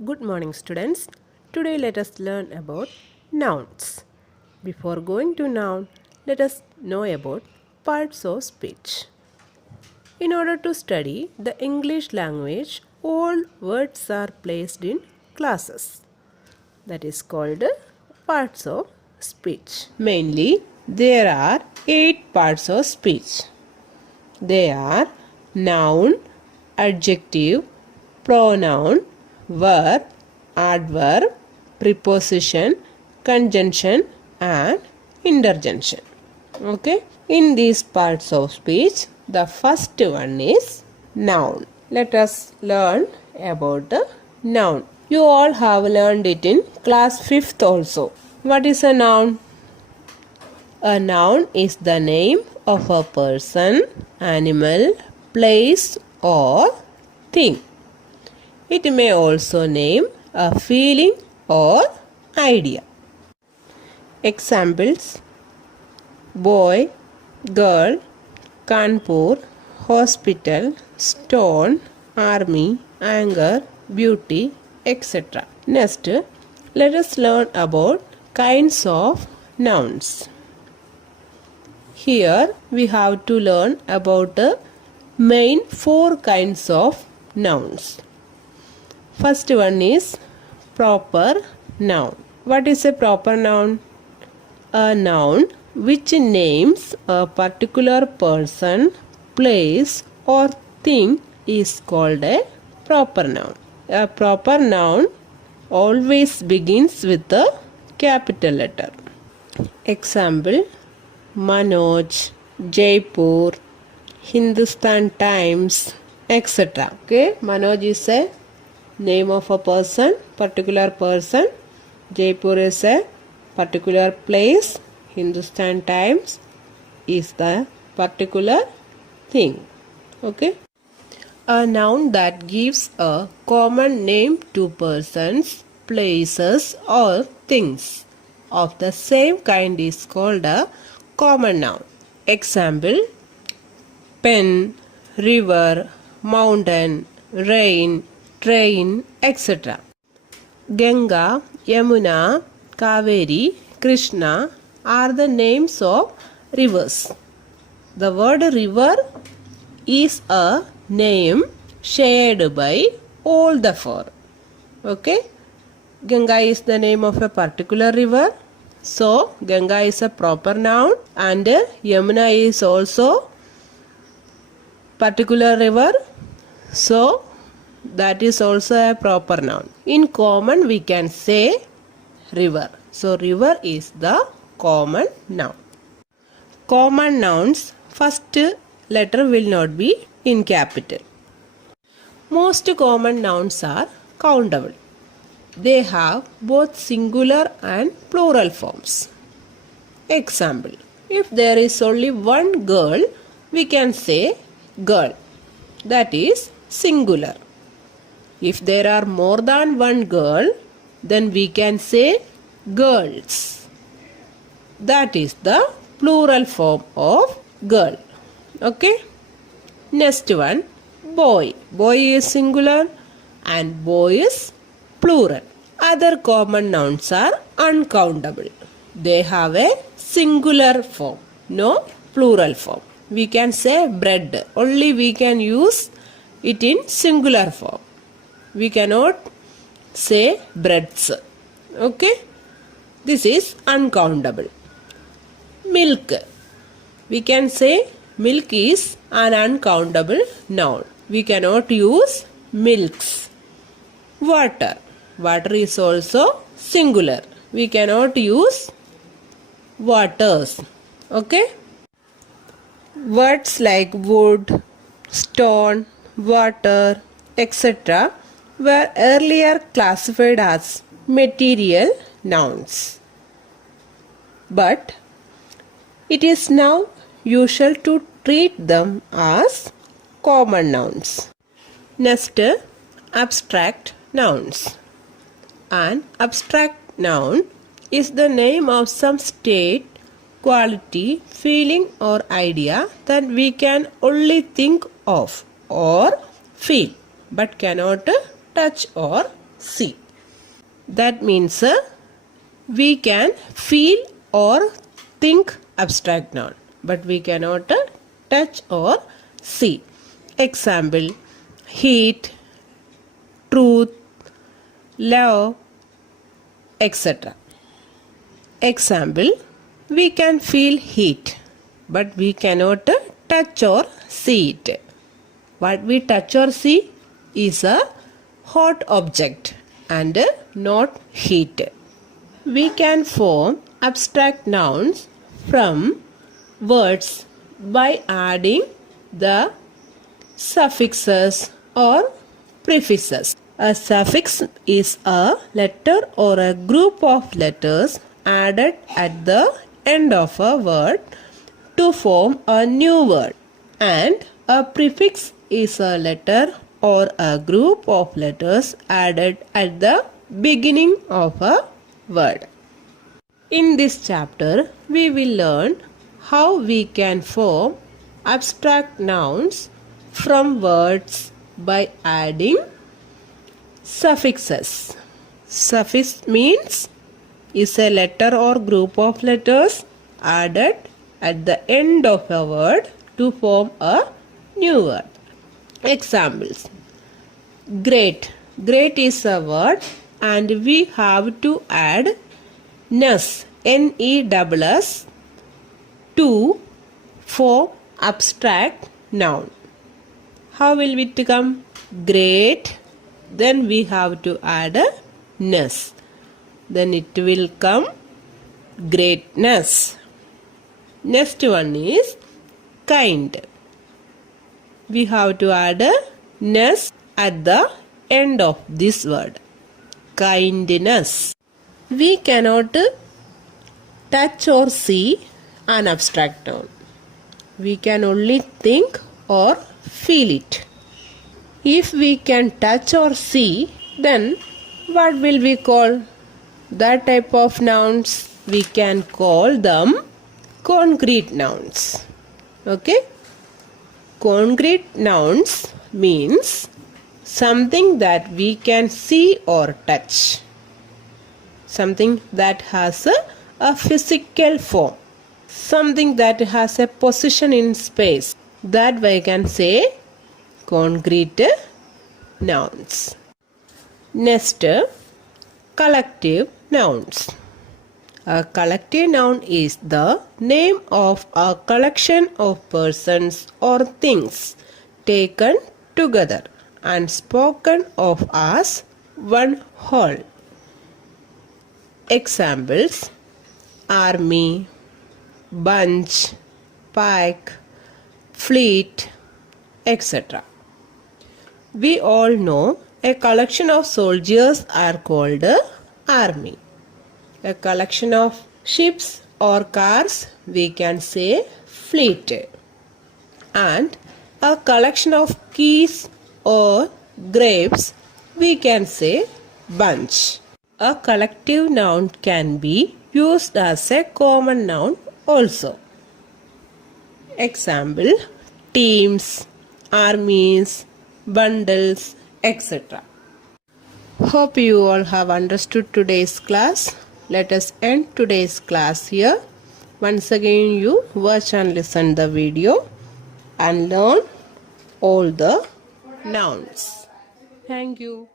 Good morning, students. Today let us learn about nouns. Before going to noun, let us know about parts of speech. In order to study the English language, all words are placed in classes. That is called parts of speech. Mainly, there are 8 parts of speech. They are noun, adjective, pronoun, verb, adverb, preposition, conjunction, and interjection. Okay. In these parts of speech, the first one is noun. Let us learn about the noun. You all have learned it in class 5th also. What is a noun? A noun is the name of a person, animal, place, or thing. It may also name a feeling or idea. Examples: boy, girl, Kanpur, hospital, stone, army, anger, beauty, etc. Next, let us learn about kinds of nouns. Here we have to learn about the main 4 kinds of nouns. First one is proper noun. What is a proper noun? A noun which names a particular person, place, or thing is called a proper noun. A proper noun always begins with a capital letter. Example: Manoj, Jaipur, Hindustan Times, etc. Okay, Manoj is a name of a person, particular person. Jaipur is a particular place. Hindustan Times is the particular thing. Okay. A noun that gives a common name to persons, places, or things of the same kind is called a common noun. Example: pen, river, mountain, rain, train, etc. Ganga, Yamuna, Kaveri, Krishna are the names of rivers. The word river is a name shared by all the 4. Okay. Ganga is the name of a particular river. So, Ganga is a proper noun, and Yamuna is also particular river. So, that is also a proper noun. In common, we can say river. So, river is the common noun. Common nouns, first letter will not be in capital. Most common nouns are countable. They have both singular and plural forms. Example: if there is only one girl, we can say girl. That is singular. If there are more than one girl, then we can say girls. That is the plural form of girl. Okay. Next one, boy. Boy is singular and boy is plural. Other common nouns are uncountable. They have a singular form, no plural form. We can say bread. Only we can use it in singular form. We cannot say breads. Okay. This is uncountable. Milk. We can say milk is an uncountable noun. We cannot use milks. Water. Water is also singular. We cannot use waters. Okay. Words like wood, stone, water, etc. were earlier classified as material nouns. But it is now usual to treat them as common nouns. Next, abstract nouns. An abstract noun is the name of some state, quality, feeling, or idea that we can only think of or feel but cannot touch or see. That means we can feel or think abstract noun, but we cannot touch or see. Example, heat, truth, love, etc. Example, we can feel heat, but we cannot touch or see it. What we touch or see is a hot object and not heat. We can form abstract nouns from words by adding the suffixes or prefixes. A suffix is a letter or a group of letters added at the end of a word to form a new word, and a prefix is a letter or a group of letters added at the beginning of a word. In this chapter, we will learn how we can form abstract nouns from words by adding suffixes. Suffix means is a letter or group of letters added at the end of a word to form a new word. Examples. Great. Great is a word and we have to add ness, N-E-S-S, to form abstract noun. How will it come? Great. Then we have to add a ness. Then it will come greatness. Next one is kind. We have to add a ness at the end of this word. Kindness. We cannot touch or see an abstract noun. We can only think or feel it. If we can touch or see, then what will we call that type of nouns? We can call them concrete nouns. Okay? Concrete nouns means something that we can see or touch. Something that has a physical form. Something that has a position in space. That way I can say concrete nouns. Next, collective nouns. A collective noun is the name of a collection of persons or things taken together and spoken of as one whole. Examples: army, bunch, pack, fleet, etc. We all know a collection of soldiers are called army. A collection of ships or cars we can say fleet. And a collection of keys or grapes we can say bunch. A collective noun can be used as a common noun also. Example: teams, armies, bundles, etc. Hope you all have understood today's class. Let us end today's class here. Once again you watch and listen the video and learn all the nouns. Thank you.